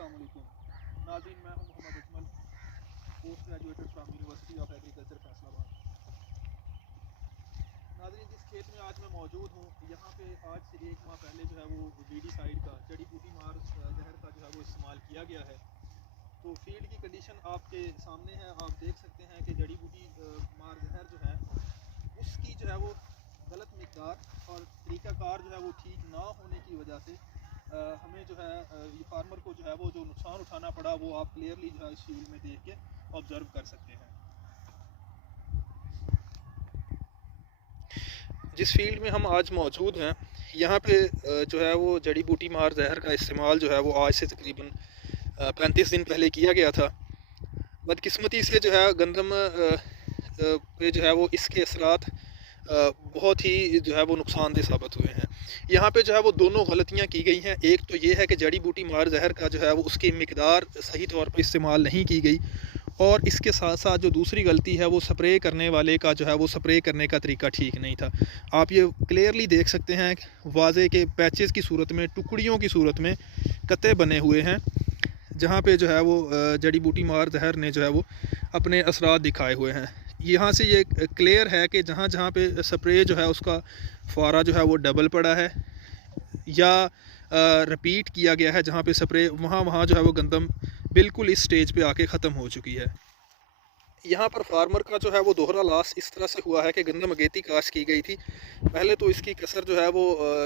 अस्सलाम वालेकुम नाज़रीन, मैं हूं Mohammad Ajmal, post graduated from university of agriculture Faisalabad. नाज़रीन, जिस खेत में आज मैं मौजूद हूं, यहाँ पे आज से 1 माह पहले जो है वो वीडीसाइड का जड़ी बूटी मार जहर का जो है वो इस्तेमाल किया गया है। तो फील्ड की कंडीशन आपके सामने है, आप देख सकते हैं कि जड़ी बूटी मार जहर जो है उसकी जो है वो गलत मिकदार और तरीक़ाकार जो है वो ठीक ना होने की वजह से हमें जो है ये फार्मर को जो है वो जो नुकसान उठाना पड़ा वो आप क्लियरली जो है इस फील्ड में देख के ऑब्ज़र्व कर सकते हैं। जिस फील्ड में हम आज मौजूद हैं, यहाँ पे जो है वो जड़ी बूटी मार जहर का इस्तेमाल जो है वो आज से तकरीबन 35 दिन पहले किया गया था। बदकिस्मती से जो है गंदम पे जो है वो इसके असरात बहुत ही जो है वो नुकसानदेह साबित हुए हैं। यहाँ पे जो है वो दोनों गलतियाँ की गई हैं। एक तो ये है कि जड़ी बूटी मार जहर का जो है वो उसकी मिकदार सही तौर पर इस्तेमाल नहीं की गई, और इसके साथ साथ जो दूसरी गलती है वो स्प्रे करने वाले का जो है वो स्प्रे करने का तरीका ठीक नहीं था। आप ये क्लियरली देख सकते हैं वाज़े के पैचेस की सूरत में, टुकड़ियों की सूरत में कत्ते बने हुए हैं, जहाँ पे जो है वो जड़ी बूटी मार जहर ने जो है वो अपने असरात दिखाए हुए हैं। यहाँ से ये क्लियर है कि जहाँ जहाँ पे स्प्रे जो है उसका फुआरा जो है वो डबल पड़ा है या रिपीट किया गया है, जहाँ पे स्प्रे वहाँ वहाँ जो है वो गंदम बिल्कुल इस स्टेज पे आके ख़त्म हो चुकी है। यहाँ पर फार्मर का जो है वो दोहरा लॉस इस तरह से हुआ है कि गंदम अगेती काश्त की गई थी। पहले तो इसकी कसर जो है वो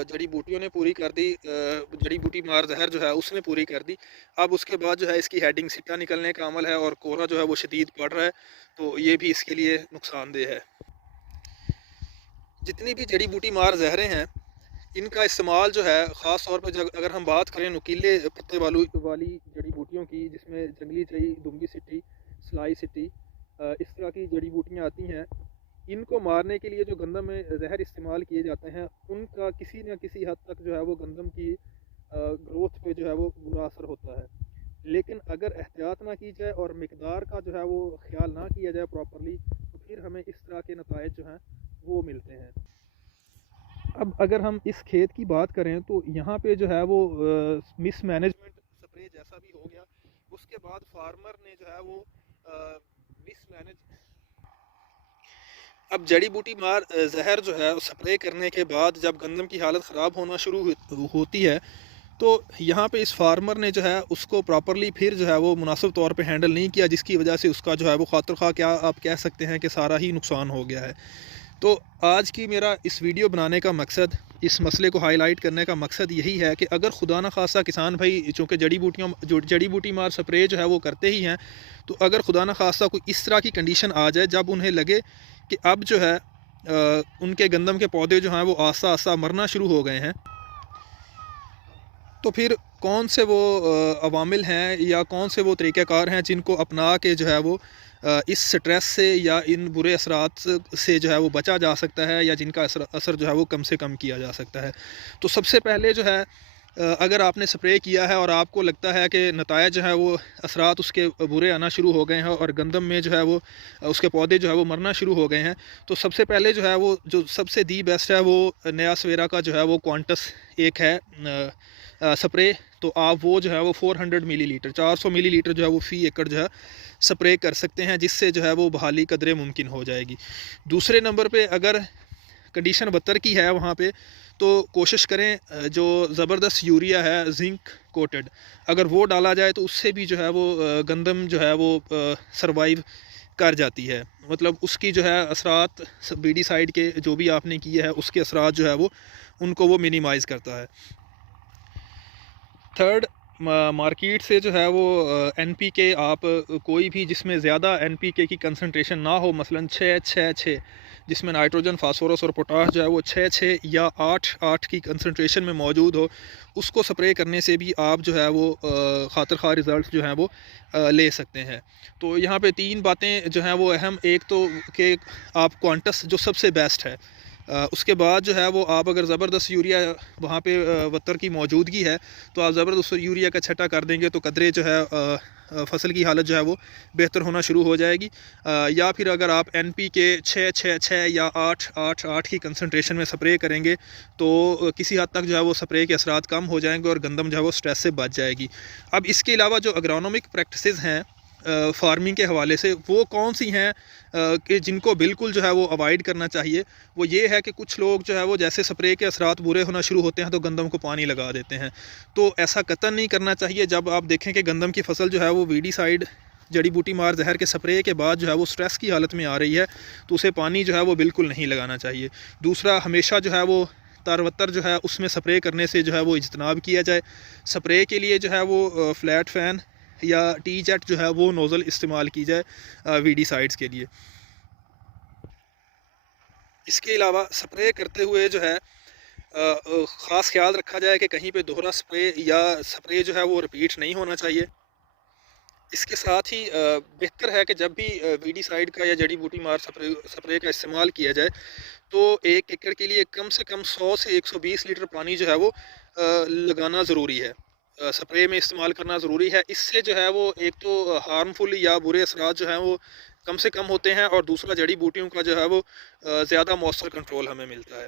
जड़ी बूटियों ने पूरी कर दी, जड़ी बूटी मार जहर जो है उसने पूरी कर दी। अब उसके बाद जो है इसकी हेडिंग सिट्टा निकलने का अमल है और कोहरा जो है वो शदीद पड़ रहा है, तो ये भी इसके लिए नुकसानदेह है। जितनी भी जड़ी बूटी मार जहरें हैं, इनका इस्तेमाल जो है ख़ास तौर पर अगर हम बात करें नुकीले पत्ते वाली जड़ी बूटियों की, जिसमें जंगली चई, दुंगी सिट्टी, सलाई सिट्टी, इस तरह की जड़ी बूटियाँ आती हैं, इनको मारने के लिए जो गंदम में जहर इस्तेमाल किए जाते हैं उनका किसी न किसी हद तक जो है वो गंदम की ग्रोथ पे जो है वो बुरा असर होता है। लेकिन अगर एहतियात ना की जाए और मिकदार का जो है वो ख्याल ना किया जाए प्रॉपरली, तो फिर हमें इस तरह के नताइज जो हैं वो मिलते हैं। अब अगर हम इस खेत की बात करें तो यहाँ पे जो है वो मिस मैनेजमेंट स्प्रे जैसा भी हो गया। उसके बाद फार्मर ने जो है वो मिस मैनेज अब जड़ी बूटी मार जहर जो है स्प्रे करने के बाद जब गंदम की हालत ख़राब होना शुरू होती है, तो यहाँ पे इस फार्मर ने जो है उसको प्रॉपरली फिर जो है वो मुनासिब तौर पे हैंडल नहीं किया, जिसकी वजह से उसका जो है वो खातिर खा क्या आप कह सकते हैं कि सारा ही नुकसान हो गया है। तो आज की मेरा इस वीडियो बनाने का मकसद, इस मसले को हाईलाइट करने का मकसद यही है कि अगर खुदा न खासा किसान भाई चूँकि जड़ी बूटी मार स्प्रे जो है वो करते ही हैं, तो अगर खुदा न खासा कोई इस तरह की कंडीशन आ जाए जब उन्हें लगे कि अब जो है उनके गंदम के पौधे जो हैं वो आस्ता आस्ता मरना शुरू हो गए हैं, तो फिर कौन से वो अवामिल हैं या कौन से वो तरीक़ाकार हैं जिनको अपना के जो है वो इस स्ट्रेस से या इन बुरे असरात से जो है वो बचा जा सकता है या जिनका असर जो है वो कम से कम किया जा सकता है। तो सबसे पहले जो है अगर आपने स्प्रे किया है और आपको लगता है कि नतायज जो है वो असरात उसके बुरे आना शुरू हो गए हैं और गंदम में जो है वो उसके पौधे जो है वो मरना शुरू हो गए हैं, तो सबसे पहले जो है वो जो सबसे दी बेस्ट है वो नया सवेरा का जो है वो क्वांटस एक है स्प्रे। तो आप वो जो है वो 400 मिलीलीटर 400 मिलीलीटर जो है वो फ़ी एकड़ जो है स्प्रे कर सकते हैं, जिससे जो है वो बहाली कदरे मुमकिन हो जाएगी। दूसरे नंबर पे अगर कंडीशन बदतर की है वहाँ पे, तो कोशिश करें जो ज़बरदस्त यूरिया है जिंक कोटेड, अगर वो डाला जाए तो उससे भी जो है वो गंदम जो है वो सरवाइव कर जाती है। मतलब उसकी जो है असरात वीडीसाइड के जो भी आपने किए हैं उसके असरात जो है वो उनको वो मिनिमाइज़ करता है। थर्ड, मार्केट से जो है वो एनपीके आप कोई भी जिसमें ज़्यादा एनपीके की कंसंट्रेशन ना हो, मसलन 6-6-6, जिसमें नाइट्रोजन, फास्फोरस और पोटाश जो है वो 6-6 या 8-8 की कंसंट्रेशन में मौजूद हो, उसको स्प्रे करने से भी आप जो है वो खातिर खा रिज़ल्ट जो हैं वो ले सकते हैं। तो यहाँ पे 3 बातें जो हैं वो अहम, एक तो कि आप क्वांटस जो सबसे बेस्ट है, उसके बाद जो है वो आप अगर ज़बरदस्त यूरिया वहाँ पे वतर की मौजूदगी है तो आप ज़बरदस्त यूरिया का छटा कर देंगे तो कदरे जो है फसल की हालत जो है वो बेहतर होना शुरू हो जाएगी। या फिर अगर आप NPK 6-6-6 या 8-8-8 की कंसंट्रेशन में स्प्रे करेंगे तो किसी हद तक जो है वो स्प्रे के असरात कम हो जाएंगे और गंदम जो है वो स्ट्रेस से बच जाएगी। अब इसके अलावा जो एग्रोनॉमिक प्रैक्टिसेस हैं फार्मिंग के हवाले से वो कौन सी हैं कि जिनको बिल्कुल जो है वो अवॉइड करना चाहिए, वो ये है कि कुछ लोग जो है वो जैसे स्प्रे के असरात बुरे होना शुरू होते हैं तो गंदम को पानी लगा देते हैं। तो ऐसा कतई नहीं करना चाहिए। जब आप देखें कि गंदम की फसल जो है वो वीडीसाइड जड़ी बूटी मार जहर के स्प्रे के बाद जो है वो स्ट्रेस की हालत में आ रही है तो उसे पानी जो है वो बिल्कुल नहीं लगाना चाहिए। दूसरा, हमेशा जो है वो तारवतर जो है उसमें स्प्रे करने से जो है वो इज्तनाब किया जाए। स्प्रे के लिए जो है वो फ्लैट फ़ैन या टी जेट जो है वो नोज़ल इस्तेमाल की जाए वीडीसाइड्स के लिए। इसके अलावा स्प्रे करते हुए जो है ख़ास ख्याल रखा जाए कि कहीं पे दोहरा स्प्रे या स्प्रे जो है वो रिपीट नहीं होना चाहिए। इसके साथ ही बेहतर है कि जब भी वीडीसाइड का या जड़ी बूटी मार स्प्रे का इस्तेमाल किया जाए तो 1 एकड़ के लिए कम से कम 100 से 120 लीटर पानी जो है वो लगाना ज़रूरी है। स्प्रे में इस्तेमाल करना ज़रूरी है। इससे जो है वो एक तो हार्मफुल या बुरे असरात जो हैं वो कम से कम होते हैं और दूसरा जड़ी बूटियों का जो है वो ज़्यादा मौसर कंट्रोल हमें मिलता है।